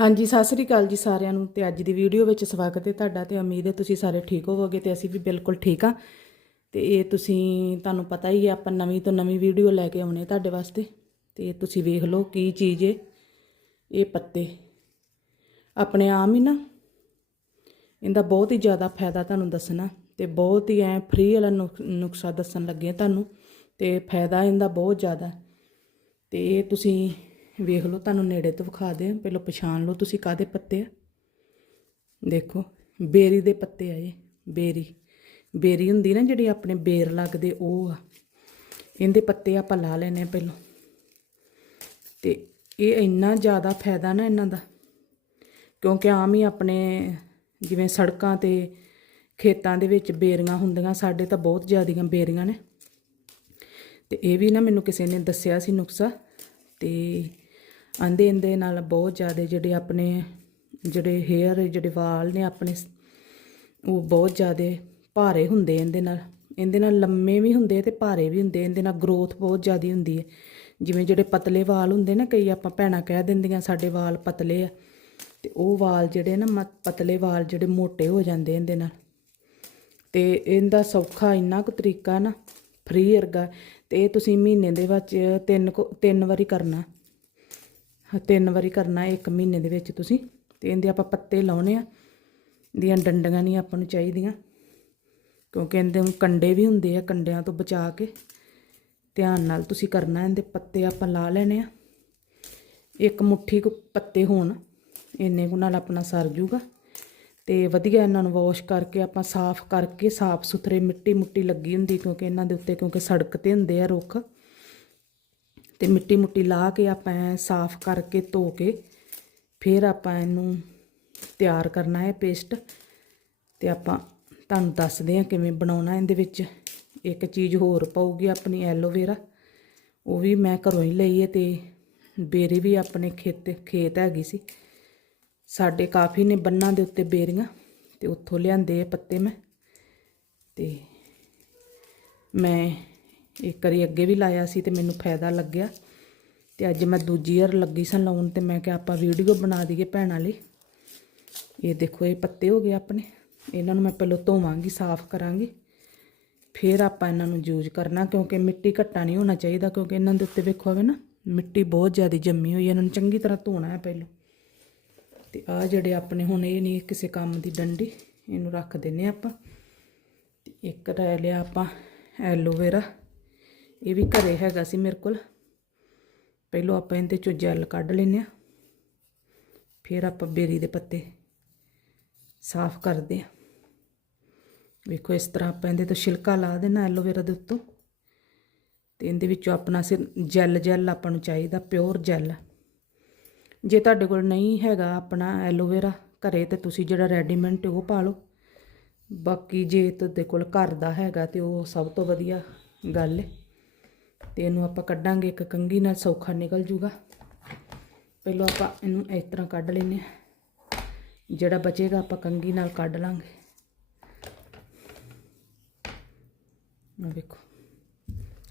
ਹਾਂਜੀ, ਸਤਿ ਸ੍ਰੀ ਅਕਾਲ ਜੀ ਸਾਰਿਆਂ ਨੂੰ ਤੇ ਅੱਜ ਦੀ ਵੀਡੀਓ ਵਿੱਚ ਸਵਾਗਤ ਹੈ ਤੁਹਾਡਾ ਤੇ ਉਮੀਦ ਹੈ ਤੁਸੀਂ ਸਾਰੇ ਠੀਕ ਹੋਵੋਗੇ ਤੇ ਅਸੀਂ ਵੀ ਬਿਲਕੁਲ ਠੀਕ ਆ ਤੇ ਇਹ ਤੁਸੀਂ, ਤੁਹਾਨੂੰ ਪਤਾ ਹੀ ਹੈ, ਆਪਾਂ ਨਵੀਂ ਤੋਂ ਨਵੀਂ ਵੀਡੀਓ ਲੈ ਕੇ ਆਉਣੇ ਤੁਹਾਡੇ ਵਾਸਤੇ। ਤੇ ਤੁਸੀਂ ਵੇਖ ਲਓ ਕੀ ਚੀਜ਼ ਹੈ, ਇਹ ਪੱਤੇ। ਆਪਣੇ ਆਮ ਹੀ ਨਾ, ਇਹਦਾ ਬਹੁਤ ਹੀ ਜ਼ਿਆਦਾ ਫਾਇਦਾ ਤੁਹਾਨੂੰ ਦੱਸਣਾ। ਤੇ ਬਹੁਤ ਹੀ ਐ ਫ੍ਰੀ ਵਾਲਾ ਨੁਕ- ਨੁਕਸਾ ਦੱਸਣ ਲੱਗੇ ਹਾਂ ਤੁਹਾਨੂੰ। ਤੇ ਫਾਇਦਾ ਇਹਦਾ ਬਹੁਤ ਜ਼ਿਆਦਾ। ਹੈ। ਤੇ ਇਹ ਤੁਸੀਂ ਵੇਖ ਲਓ, ਤੁਹਾਨੂੰ ਨੇੜੇ ਤੋਂ ਵਿਖਾ ਦੇ, ਪਹਿਲਾਂ ਪਛਾਣ ਲਓ ਤੁਸੀਂ ਕਾਦੇ ਪੱਤੇ ਆ। ਦੇਖੋ, ਬੇਰੀ ਦੇ ਪੱਤੇ ਆ ਇਹ, ਬੇਰੀ। ਬੇਰੀ ਹੁੰਦੀ ਨਾ ਜਿਹੜੀ ਆਪਣੇ ਬੇਰ ਲੱਗਦੇ, ਉਹ ਆ। ਇਹਦੇ ਪੱਤੇ ਆਪਾਂ ਲਾ ਲੈਨੇ ਆ ਪਹਿਲਾਂ। ਤੇ ਇਹ ਇੰਨਾ ਜ਼ਿਆਦਾ ਫਾਇਦਾ ਨਾ ਇਹਨਾਂ ਦਾ, ਕਿਉਂਕਿ ਆਮ ਹੀ ਆਪਣੇ ਜਿਵੇਂ ਸੜਕਾਂ ਤੇ ਖੇਤਾਂ ਦੇ ਵਿੱਚ ਬੇਰੀਆਂ ਹੁੰਦੀਆਂ, ਸਾਡੇ ਤਾਂ ਬਹੁਤ ਜ਼ਿਆਦੀਆਂ ਬੇਰੀਆਂ ਨੇ। ਤੇ ਇਹ ਵੀ ਨਾ ਮੈਨੂੰ ਕਿਸੇ ਨੇ ਦੱਸਿਆ ਸੀ ਨੁਕਸਾ ਤੇ ਆਂਦੇ ਇਹਦੇ ਨਾਲ ਬਹੁਤ ਜ਼ਿਆਦਾ ਜਿਹੜੇ ਆਪਣੇ, ਜਿਹੜੇ ਹੇਅਰ ਜਿਹੜੇ ਵਾਲ ਨੇ ਆਪਣੇ, ਉਹ ਬਹੁਤ ਜ਼ਿਆਦਾ ਭਾਰੇ ਹੁੰਦੇ ਇਹਦੇ ਨਾਲ। ਇਹਦੇ ਨਾਲ ਲੰਮੇ ਵੀ ਹੁੰਦੇ ਤੇ ਭਾਰੇ ਵੀ ਹੁੰਦੇ। ਇਹਦੇ ਨਾਲ ਗਰੋਥ ਬਹੁਤ ਜ਼ਿਆਦਾ ਹੁੰਦੀ ਹੈ। ਜਿਵੇਂ ਜਿਹੜੇ ਪਤਲੇ ਵਾਲ ਹੁੰਦੇ ਨਾ, ਕਈ ਆਪਾਂ ਭੈਣਾਂ ਕਹਿ ਦਿੰਦੀਆਂ, ਸਾਡੇ ਵਾਲ ਪਤਲੇ ਆ। ਤੇ ਉਹ ਵਾਲ ਜਿਹੜੇ ਨਾ, ਮ- ਪਤਲੇ ਵਾਲ ਜਿਹੜੇ ਮੋਟੇ ਹੋ ਜਾਂਦੇ ਇਹਦੇ ਨਾਲ। ਤੇ ਇਹਦਾ ਸੌਖਾ ਇੰਨਾ ਕੁ ਤਰੀਕਾ ਨਾ ਫ੍ਰੀ ਵਰਗਾ। ਤੇ ਇਹ ਤੁਸੀਂ ਮਹੀਨੇ ਦੇ ਵਿੱਚ ਤਿੰਨ ਕੁ- ਤਿੰਨ ਵਾਰੀ ਕਰਨਾ। ਤਿੰਨ ਵਾਰੀ ਕਰਨਾ ਇੱਕ ਮਹੀਨੇ ਦੇ ਵਿੱਚ ਤੁਸੀਂ। ਤੇ ਇਹਦੇ ਆਪਾਂ ਪੱਤੇ ਲਾਉਣੇ ਆ ਦੀਆਂ ਡੰਡੀਆਂ ਨਹੀਂ ਆਪਾਂ ਨੂੰ ਚਾਹੀਦੀਆਂ। ਕਿਉਂਕਿ ਇਹਦੇ ਨੂੰ ਕੰਡੇ ਵੀ ਹੁੰਦੇ ਆ, ਕੰਡਿਆਂ ਤੋਂ ਬਚਾ ਕੇ। ਧਿਆਨ ਨਾਲ ਤੁਸੀਂ ਕਰਨਾ, ਇਹਦੇ ਪੱਤੇ ਆਪਾਂ ਲਾ ਲੈਣੇ ਆ। ਇੱਕ ਮੁੱਠੀ ਕੁ ਪੱਤੇ ਹੋਣ, ਇੰਨੇ ਕੁ ਨਾਲ ਆਪਣਾ ਸਰ ਜੂਗਾ। ਤੇ ਵਧੀਆ ਇਹਨਾਂ ਨੂੰ ਵਾਸ਼ ਕਰਕੇ ਆਪਾਂ ਸਾਫ਼ ਕਰਕੇ ਸਾਫ਼ ਸੁਥਰੇ ਮਿੱਟੀ ਮੁੱਟੀ ਲੱਗੀ ਹੁੰਦੀ, ਕਿਉਂਕਿ ਇਹਨਾਂ ਦੇ ਉੱਤੇ ਕਿਉਂਕਿ ਸੜਕ ਤੇ ਹੁੰਦੇ ਆ ਰੁੱਖ। ਤੇ ਮਿੱਟੀ ਮੁੱਟੀ ਲਾ ਕੇ ਆਪਾਂ ਸਾਫ਼ ਕਰਕੇ ਧੋ ਕੇ ਫਿਰ ਆਪਾਂ ਇਹਨੂੰ ਤਿਆਰ ਕਰਨਾ ਹੈ ਪੇਸਟ। ਤੇ ਆਪਾਂ ਤੁਹਾਨੂੰ ਦੱਸਦੇ ਹਾਂ ਕਿਵੇਂ ਬਣਾਉਣਾ ਇਹਦੇ ਵਿੱਚ। ਇੱਕ ਚੀਜ਼ ਹੋਰ ਪਊਗੀ ਆਪਣੀ ਐਲੋਵੇਰਾ। ਉਹ ਵੀ ਮੈਂ ਘਰੋਂ ਹੀ ਲਈ ਹੈ ਤੇ ਬੇਰੀ ਵੀ ਆਪਣੇ ਖੇਤ ਖੇਤ ਹੈਗੀ ਸੀ। ਸਾਡੇ ਕਾਫੀ ਨੇ ਬੰਨਾਂ ਦੇ ਉੱਤੇ ਬੇਰੀਆਂ ਤੇ ਉੱਥੋਂ ਲਿਆਂਦੇ ਆ ਪੱਤੇ ਮੈਂ। ਤੇ ਮੈਂ ਇੱਕ ਵਾਰੀ ਅੱਗੇ ਵੀ ਲਾਇਆ ਸੀ ਤੇ ਮੈਨੂੰ ਫਾਇਦਾ ਲੱਗਿਆ। ਤੇ ਅੱਜ ਮੈਂ ਦੂਜੀ ਵਾਰ ਲੱਗੀ ਸਾਂ ਲਾਉਣ ਤੇ ਮੈਂ ਕਿਹਾ ਆਪਾਂ ਵੀਡੀਓ ਬਣਾ ਦਈਏ ਭੈਣਾਂ ਲਈ ਇਹ ਦੇਖੋ, ਇਹ ਪੱਤੇ ਹੋ ਗਏ ਆਪਣੇ। ਇਹਨਾਂ ਨੂੰ ਮੈਂ ਪਹਿਲਾਂ ਧੋਵਾਂਗੀ, ਸਾਫ਼ ਕਰਾਂਗੀ। ਫਿਰ ਆਪਾਂ ਇਹਨਾਂ ਨੂੰ ਯੂਜ਼ ਕਰਨਾ, ਕਿਉਂਕਿ ਮਿੱਟੀ ਘੱਟਾ ਨਹੀਂ ਹੋਣਾ ਚਾਹੀਦਾ, ਕਿਉਂਕਿ ਇਹਨਾਂ ਦੇ ਉੱਤੇ ਵੇਖੋ ਆਵੇ ਨਾ, ਮਿੱਟੀ ਬਹੁਤ ਜ਼ਿਆਦਾ ਜੰਮੀ ਹੋਈ ਹੈ ਇਹਨਾਂ ਨੂੰ ਚੰਗੀ ਤਰ੍ਹਾਂ ਧੋਣਾ ਹੈ ਪਹਿਲਾਂ। ਤੇ ਆ ਜਿਹੜੇ ਆਪਣੇ ਹੁਣ ਇਹ ਨਹੀਂ ਕਿਸੇ ਕੰਮ ਦੀ ਡੰਡੀ, ਇਹਨੂੰ ਰੱਖ ਦਿੰਨੇ ਆਪਾਂ। ਤੇ ਇੱਕ ਰਹਿ ਲਿਆ ਆਪਾਂ ਐਲੋਵੇਰਾ। ਇਹ ਵੀ ਘਰੇ ਹੈਗਾ ਸੀ ਮੇਰੇ ਕੋਲ। ਪਹਿਲਾਂ ਆਪਾਂ ਇਹਦੇ ਚੋਂ ਜੈਲ ਕੱਢ ਲੈਨੇ ਆ ਫਿਰ ਆਪਾਂ ਬੇਰੀ ਦੇ ਪੱਤੇ ਸਾਫ਼ ਕਰਦੇ ਆ ਵੇਖੋ, ਇਸ ਤਰ੍ਹਾਂ ਆਪਾਂ ਇਹਦੇ ਤੋਂ ਛਿਲਕਾ ਲਾ ਦੇਣਾ ਐਲੋਵੇਰਾ ਦੇ ਉੱਤੋਂ। ਤੇ ਇਹਦੇ ਵਿੱਚੋਂ ਆਪਣਾ ਸਿਰ ਜੈਲ ਜੈਲ ਆਪਾਂ ਨੂੰ ਚਾਹੀਦਾ, ਪਿਓਰ ਜੈਲ। ਜੇ ਤੁਹਾਡੇ ਕੋਲ ਨਹੀਂ ਹੈਗਾ ਆਪਣਾ ਐਲੋਵੇਰਾ ਘਰੇ, ਤੇ ਤੁਸੀਂ ਜਿਹੜਾ ਰੈਡੀਮੈਂਟ ਉਹ ਪਾ ਲਓ। ਬਾਕੀ ਜੇ ਤੁਹਾਡੇ ਕੋਲ ਘਰ ਦਾ ਹੈਗਾ, ਤੇ ਉਹ ਸਭ ਤੋਂ ਵਧੀਆ ਗੱਲ ਹੈ ਤੇ ਇਹਨੂੰ ਆਪਾਂ ਕੱਢਾਂਗੇ ਇੱਕ ਕੰਗੀ ਨਾਲ ਸੌਖਾ ਨਿਕਲ ਜੂਗਾ। ਪਹਿਲਾਂ ਆਪਾਂ ਇਹਨੂੰ ਇਸ ਤਰ੍ਹਾਂ ਕੱਢ ਲੈਨੇ ਆ ਜਿਹੜਾ ਬਚੇਗਾ ਆਪਾਂ ਕੰਗੀ ਨਾਲ ਕੱਢ ਲਾਂਗੇ। ਆ ਵੇਖੋ,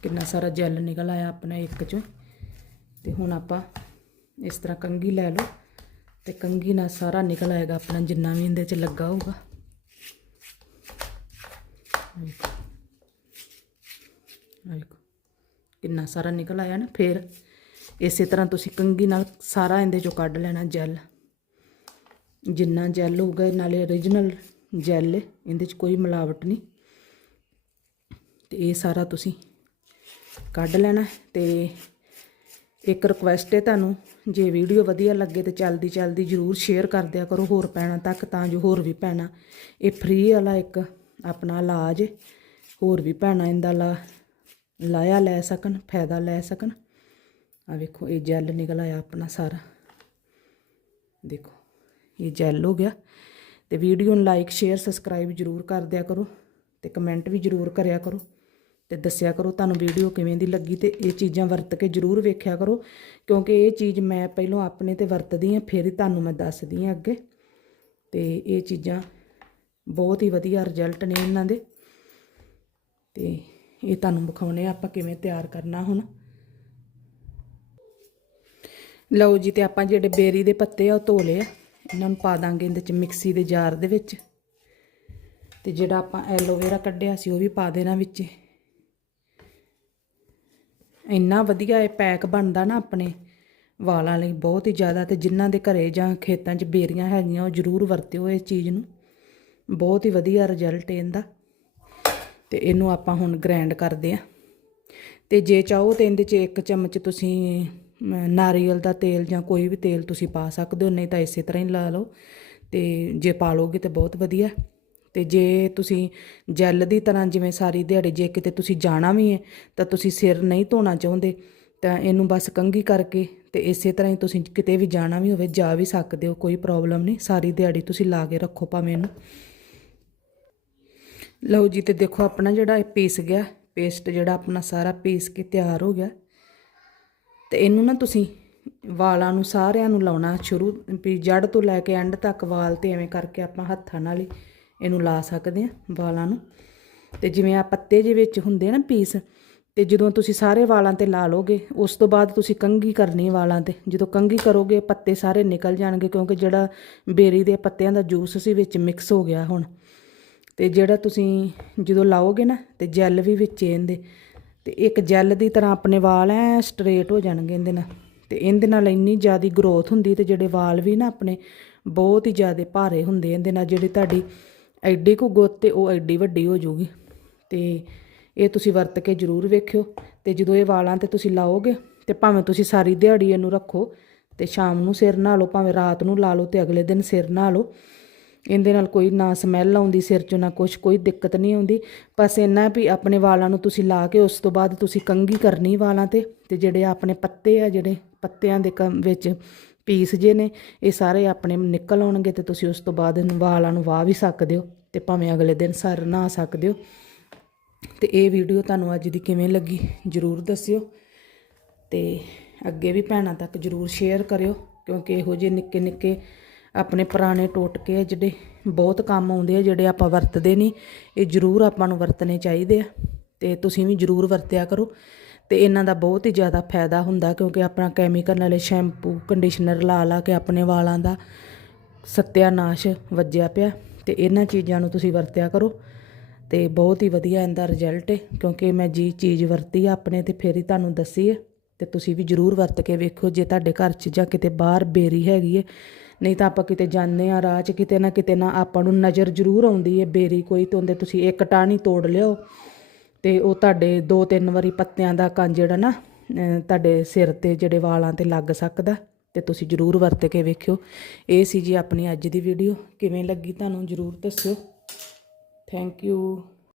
ਕਿੰਨਾ ਸਾਰਾ ਜੈਲ ਨਿਕਲ ਆਇਆ ਆਪਣਾ ਇੱਕ ਚੋਂ। ਤੇ ਹੁਣ ਆਪਾਂ ਇਸ ਤਰ੍ਹਾਂ ਕੰਗੀ ਲੈ ਲਓ ਤੇ ਕੰਗੀ ਨਾਲ ਸਾਰਾ ਨਿਕਲ ਆਏਗਾ ਆਪਣਾ, ਜਿੰਨਾ ਵੀ ਇਹਦੇ 'ਚ ਲੱਗਾ ਹੋਊਗਾ। ਵੇਖੋ ਵੇਖੋ। ਕਿੰਨਾ ਸਾਰਾ ਨਿਕਲ ਆਇਆ ਨਾ, ਫਿਰ ਇਸੇ ਤਰ੍ਹਾਂ ਤੁਸੀਂ ਕੰਗੀ ਨਾਲ ਸਾਰਾ ਇਹਦੇ ਚੋਂ ਕੱਢ ਲੈਣਾ ਜੈਲ ਜਿੰਨਾ ਜੈਲ ਹੋਊਗਾ, ਨਾਲੇ origignal ਜੈਲ ਇਹਦੇ 'ਚ ਕੋਈ ਮਿਲਾਵਟ ਨਹੀਂ। ਤੇ ਇਹ ਸਾਰਾ ਤੁਸੀਂ ਕੱਢ ਲੈਣਾ। ਹੈ ਤੇ ਇੱਕ ਰਿਕੁਐਸਟ ਹੈ ਤੁਹਾਨੂੰ, ਜੇ ਵੀਡੀਓ ਵਧੀਆ ਲੱਗੇ ਤੇ ਚਲਦੀ ਚਲਦੀ ਜਰੂਰ ਸ਼ੇਅਰ ਕਰ ਦਿਆ ਕਰੋ ਹੋਰ ਪੈਣਾ ਤੱਕ, ਤਾਂ ਜੋ ਹੋਰ ਵੀ ਪੈਣਾ ਇਹ ਫ੍ਰੀ ਵਾਲਾ ਇੱਕ ਆਪਣਾ ਇਲਾਜ ਹੈ ਹੋਰ ਵੀ ਪੈਣਾ ਇਹਦਾ ਲਾ ਲਾਇਆ ਲੈ ਸਕਣ, ਫਾਇਦਾ ਲੈ ਸਕਣ। ਆ ਵੇਖੋ, ਇਹ ਜੈਲ ਨਿਕਲ ਆਇਆ ਆਪਣਾ ਸਾਰਾ। ਦੇਖੋ, ਇਹ ਜੈਲ ਹੋ ਗਿਆ। ਤੇ ਵੀਡੀਓ ਨੂੰ ਲਾਈਕ ਸ਼ੇਅਰ ਸਬਸਕ੍ਰਾਈਬ ਜਰੂਰ ਕਰ ਦਿਆ ਕਰੋ ਤੇ ਕਮੈਂਟ ਵੀ ਜਰੂਰ ਕਰਿਆ ਕਰੋ ਤੇ ਦੱਸਿਆ ਕਰੋ ਤੁਹਾਨੂੰ ਵੀਡੀਓ ਕਿਵੇਂ ਦੀ ਲੱਗੀ ਤੇ ਇਹ ਚੀਜ਼ਾਂ ਵਰਤ ਕੇ ਜਰੂਰ ਵੇਖਿਆ ਕਰੋ ਕਿਉਂਕਿ ਇਹ ਚੀਜ਼ ਮੈਂ ਪਹਿਲਾਂ ਆਪਣੇ ਤੇ ਵਰਤਦੀ ਆ ਫਿਰ ਤੁਹਾਨੂੰ ਮੈਂ ਦੱਸਦੀ ਆ ਅੱਗੇ। ਤੇ ਇਹ ਚੀਜ਼ਾਂ ਬਹੁਤ ਹੀ ਵਧੀਆ ਰਿਜ਼ਲਟ ਨੇ ਇਹਨਾਂ ਦੇ। ਤੇ ਇਹ ਤੁਹਾਨੂੰ ਵਿਖਾਉਣੇ ਆ, ਆਪਾਂ ਕਿਵੇਂ ਤਿਆਰ ਕਰਨਾ ਹੁਣ। ਲਓ ਜੀ, ਤੇ ਆਪਾਂ ਜਿਹੜੇ ਬੇਰੀ ਦੇ ਪੱਤੇ ਆ, ਉਹ ਧੋ ਲਏ ਆ। ਇਹਨਾਂ ਨੂੰ ਪਾ ਦਾਂਗੇ ਇਹਦੇ ਚ ਮਿਕਸੀ ਦੇ ਜਾਰ ਦੇ ਵਿੱਚ। ਤੇ ਜਿਹੜਾ ਆਪਾਂ ਐਲੋਵੇਰਾ ਕੱਢਿਆ ਸੀ, ਉਹ ਵੀ ਪਾ ਦੇਣਾ ਵਿੱਚ। ਇੰਨਾ ਵਧੀਆ ਇਹ ਪੈਕ ਬਣਦਾ ਨਾ ਆਪਣੇ ਵਾਲਾਂ ਲਈ ਬਹੁਤ ਹੀ ਜ਼ਿਆਦਾ, ਤੇ ਜਿਨ੍ਹਾਂ ਦੇ ਘਰੇ ਜਾਂ ਖੇਤਾਂ 'ਚ ਬੇਰੀਆਂ ਹੈਗੀਆਂ, ਉਹ ਜ਼ਰੂਰ ਵਰਤਿਓ ਇਸ ਚੀਜ਼ ਨੂੰ। ਬਹੁਤ ਹੀ ਵਧੀਆ ਰਿਜ਼ਲਟ ਇਹਦਾ। ਤੇ ਇਹਨੂੰ ਆਪਾਂ ਹੁਣ ਗ੍ਰਾਈਂਡ ਕਰਦੇ ਆ ਤੇ ਜੇ ਚਾਹੋ ਤੇ ਇਹਦੇ 'ਚ ਇੱਕ ਚਮਚ ਤੁਸੀਂ ਨਾਰੀਅਲ ਦਾ ਤੇਲ ਜਾਂ ਕੋਈ ਵੀ ਤੇਲ ਤੁਸੀਂ ਪਾ ਸਕਦੇ ਹੋ, ਨਹੀਂ ਤਾਂ ਇਸੇ ਤਰ੍ਹਾਂ ਹੀ ਲਾ ਲਓ। ਤੇ ਜੇ ਪਾ ਲੋਗੇ ਤੇ ਬਹੁਤ ਵਧੀਆ। ਤੇ ਜੇ ਤੁਸੀਂ ਜੈਲ ਦੀ ਤਰ੍ਹਾਂ ਜਿਵੇਂ ਸਾਰੀ ਦਿਹਾੜੀ ਜੇ ਕਿਤੇ ਤੁਸੀਂ ਜਾਣਾ ਵੀ ਹੈ, ਤਾਂ ਤੁਸੀਂ ਸਿਰ ਨਹੀਂ ਧੋਣਾ ਚਾਹੁੰਦੇ, ਤਾਂ ਇਹਨੂੰ ਬਸ ਕੰਘੀ ਕਰਕੇ ਤੇ ਇਸੇ ਤਰ੍ਹਾਂ ਹੀ ਤੁਸੀਂ ਕਿਤੇ ਵੀ ਜਾਣਾ ਵੀ ਹੋਵੇ, ਜਾ ਵੀ ਸਕਦੇ ਹੋ, ਕੋਈ ਪ੍ਰੋਬਲਮ ਨਹੀਂ। ਸਾਰੀ ਦਿਹਾੜੀ ਤੁਸੀਂ ਲਾ ਕੇ ਰੱਖੋ ਭਾਵੇਂ ਇਹਨੂੰ। ਲਓ ਜੀ ਤੇ ਦੇਖੋ ਆਪਣਾ ਜਿਹੜਾ ਇਹ ਪੀਸ ਗਿਆ, ਪੇਸਟ ਜਿਹੜਾ ਆਪਣਾ ਸਾਰਾ ਪੀਸ ਕੇ ਤਿਆਰ ਹੋ ਗਿਆ। ਤੇ ਇਹਨੂੰ ਨਾ ਤੁਸੀਂ ਵਾਲਾਂ ਨੂੰ ਸਾਰਿਆਂ ਨੂੰ ਲਾਉਣਾ ਸ਼ੁਰੂ, ਵੀ ਜੜ ਤੋਂ ਲੈ ਕੇ ਐਂਡ ਤੱਕ ਵਾਲ ਤੇ ਐਵੇਂ ਕਰਕੇ ਆਪਾਂ ਹੱਥਾਂ ਨਾਲ ਹੀ ਇਹਨੂੰ ਲਾ ਸਕਦੇ ਆ ਵਾਲਾਂ ਨੂੰ। ਤੇ ਜਿਵੇਂ ਆ ਪੱਤੇ ਜੇ ਵਿੱਚ ਹੁੰਦੇ ਨਾ ਪੀਸ, ਤੇ ਜਦੋਂ ਤੁਸੀਂ ਸਾਰੇ ਵਾਲਾਂ ਤੇ ਲਾ ਲੋਗੇ, ਉਸ ਤੋਂ ਬਾਅਦ ਤੁਸੀਂ ਕੰਘੀ ਕਰਨੀ ਵਾਲਾਂ ਤੇ। ਜਦੋਂ ਕੰਘੀ ਕਰੋਗੇ, ਪੱਤੇ ਸਾਰੇ ਨਿਕਲ ਜਾਣਗੇ ਕਿਉਂਕਿ ਜਿਹੜਾ ਬੇਰੀ ਦੇ ਪੱਤਿਆਂ ਦਾ ਜੂਸ ਸੀ ਵਿੱਚ ਮਿਕਸ ਹੋ ਗਿਆ ਹੁਣ। ਤੇ ਜਿਹੜਾ ਤੁਸੀਂ ਜਦੋਂ ਲਾਓਗੇ ਨਾ, ਤੇ ਜੈਲ ਵੀ ਵਿੱਚ ਇਹਦੇ। ਤੇ ਇੱਕ ਜੈਲ ਦੀ ਤਰ੍ਹਾਂ ਆਪਣੇ ਵਾਲ ਐ ਸਟ੍ਰੇਟ ਹੋ ਜਾਣਗੇ ਇਹਦੇ ਨਾਲ। ਤੇ ਇਹਦੇ ਨਾਲ ਇੰਨੀ ਜ਼ਿਆਦੀ ਗਰੋਥ ਹੁੰਦੀ ਤੇ ਜਿਹੜੇ ਵਾਲ ਵੀ ਨਾ ਆਪਣੇ ਬਹੁਤ ਹੀ ਜ਼ਿਆਦੇ ਭਾਰੇ ਹੁੰਦੇ ਇਹਦੇ ਨਾਲ, ਜਿਹੜੀ ਤੁਹਾਡੀ ਐਡੀ ਕੁ ਗੁੱਤ ਤੇ ਉਹ ਐਡੀ ਵੱਡੀ ਹੋ ਜਾਊਗੀ। ਤੇ ਇਹ ਤੁਸੀਂ ਵਰਤ ਕੇ ਜ਼ਰੂਰ ਵੇਖਿਓ। ਤੇ ਜਦੋਂ ਇਹ ਵਾਲਾਂ ਤੇ ਤੁਸੀਂ ਲਾਓਗੇ, ਤੇ ਭਾਵੇਂ ਤੁਸੀਂ ਸਾਰੀ ਦਿਹਾੜੀ ਇਹਨੂੰ ਰੱਖੋ, ਤੇ ਸ਼ਾਮ ਨੂੰ ਸਿਰ ਨਹਾ ਲਓ, ਭਾਵੇਂ ਰਾਤ ਨੂੰ ਲਾ ਲਓ ਤੇ ਅਗਲੇ ਦਿਨ ਸਿਰ ਨਹਾ ਲਓ। ਇਹਦੇ ਨਾਲ ਕੋਈ ਨਾ ਸਮੈਲ ਆਉਂਦੀ ਸਿਰ 'ਚੋਂ, ਨਾ ਕੁਛ, ਕੋਈ ਦਿੱਕਤ ਨਹੀਂ ਆਉਂਦੀ। ਬਸ ਇੰਨਾ ਵੀ ਆਪਣੇ ਵਾਲਾਂ ਨੂੰ ਤੁਸੀਂ ਲਾ ਕੇ ਉਸ ਤੋਂ ਬਾਅਦ ਤੁਸੀਂ ਕੰਘੀ ਕਰਨੀ ਵਾਲਾਂ ਤੇ ਤੇ ਜਿਹੜੇ ਆਪਣੇ ਪੱਤੇ ਆ, ਜਿਹੜੇ ਪੱਤਿਆਂ ਦੇ ਕੰਮ ਵਿੱਚ ਪੀਸ ਜੇ ਨੇ, ਇਹ ਸਾਰੇ ਆਪਣੇ ਨਿਕਲ ਆਉਣਗੇ ਤੇ ਤੁਸੀਂ ਉਸ ਤੋਂ ਬਾਅਦ ਵਾਲਾਂ ਨੂੰ ਵਾਹ ਵੀ ਸਕਦੇ ਹੋ ਤੇ ਭਾਵੇਂ ਅਗਲੇ ਦਿਨ ਸਰ ਨਹਾ ਸਕਦੇ ਹੋ। ਤੇ ਇਹ ਵੀਡੀਓ ਤੁਹਾਨੂੰ ਅੱਜ ਦੀ ਕਿਵੇਂ ਲੱਗੀ ਜਰੂਰ ਦੱਸਿਓ ਤੇ ਅੱਗੇ ਵੀ ਭੈਣਾਂ ਤੱਕ ਜਰੂਰ ਸ਼ੇਅਰ ਕਰਿਓ, ਕਿਉਂਕਿ ਇਹੋ ਜਿਹੇ ਨਿੱਕੇ ਨਿੱਕੇ ਆਪਣੇ ਪੁਰਾਣੇ ਟੋਟਕੇ ਆ ਜਿਹੜੇ ਬਹੁਤ ਕੰਮ ਆਉਂਦੇ ਆ, ਜਿਹੜੇ ਆਪਾਂ ਵਰਤਦੇ ਨਹੀਂ, ਇਹ ਜਰੂਰ ਆਪਾਂ ਨੂੰ ਵਰਤਣੇ ਚਾਹੀਦੇ ਆ ਤੇ ਤੁਸੀਂ ਵੀ ਜਰੂਰ ਵਰਤਿਆ ਕਰੋ ਤੇ ਇਹਨਾਂ ਦਾ ਬਹੁਤ ਹੀ ਜ਼ਿਆਦਾ ਫਾਇਦਾ ਹੁੰਦਾ ਕਿਉਂਕਿ ਆਪਣਾ ਕੈਮੀਕਲ ਵਾਲੇ ਸ਼ੈਂਪੂ ਕੰਡੀਸ਼ਨਰ ਲਾ ਲਾ ਕੇ ਆਪਣੇ ਵਾਲਾਂ ਦਾ ਸਤਿਆਨਾਸ਼ ਵੱਜਿਆ ਪਿਆ ਤੇ ਇਹਨਾਂ ਚੀਜ਼ਾਂ ਨੂੰ ਤੁਸੀਂ ਵਰਤਿਆ ਕਰੋ ਤੇ ਬਹੁਤ ਹੀ ਵਧੀਆ ਇਹਦਾ ਰਿਜ਼ਲਟ ਹੈ ਕਿਉਂਕਿ ਮੈਂ ਜੀ ਚੀਜ਼ ਵਰਤੀ ਆ ਆਪਣੇ ਤੇ ਫੇਰ ਹੀ ਤੁਹਾਨੂੰ ਦੱਸੀ ਹੈ ਤੇ ਤੁਸੀਂ ਵੀ ਜਰੂਰ ਵਰਤ ਕੇ ਵੇਖੋ ਜੇ ਤੁਹਾਡੇ ਘਰ 'ਚ ਜਾਂ ਕਿਤੇ ਬਾਹਰ ਬੇਰੀ ਹੈਗੀ ਹੈ ਨਹੀਂ ਤਾਂ ਆਪਾਂ ਕਿਤੇ ਜਾਂਦੇ ਆ ਰਾਹ 'ਚ, ਕਿਤੇ ਨਾ ਕਿਤੇ ਨਾ ਆਪਾਂ ਨੂੰ ਨਜ਼ਰ ਜ਼ਰੂਰ ਆਉਂਦੀ ਹੈ ਬੇਰੀ ਕੋਈ ਤੋਂ ਹੁੰਦੇ ਤੁਸੀਂ ਇੱਕ ਟਾਹਣੀ ਤੋੜ ਲਿਓ ਤੇ ਉਹ ਤੁਹਾਡੇ ਦੋ ਤਿੰਨ ਵਾਰੀ ਪੱਤਿਆਂ ਦਾ ਕੰਨ ਜਿਹੜਾ ਨਾ ਤੁਹਾਡੇ ਸਿਰ ਤੇ ਜਿਹੜੇ ਵਾਲਾਂ ਤੇ ਲੱਗ ਸਕਦਾ ਤੇ ਤੁਸੀਂ ਜਰੂਰ ਵਰਤ ਕੇ ਵੇਖਿਓ। ਇਹ ਸੀ ਜੀ ਆਪਣੀ ਅੱਜ ਦੀ ਵੀਡੀਓ ਕਿਵੇਂ ਲੱਗੀ ਤੁਹਾਨੂੰ ਜਰੂਰ ਦੱਸਿਓ। Thank you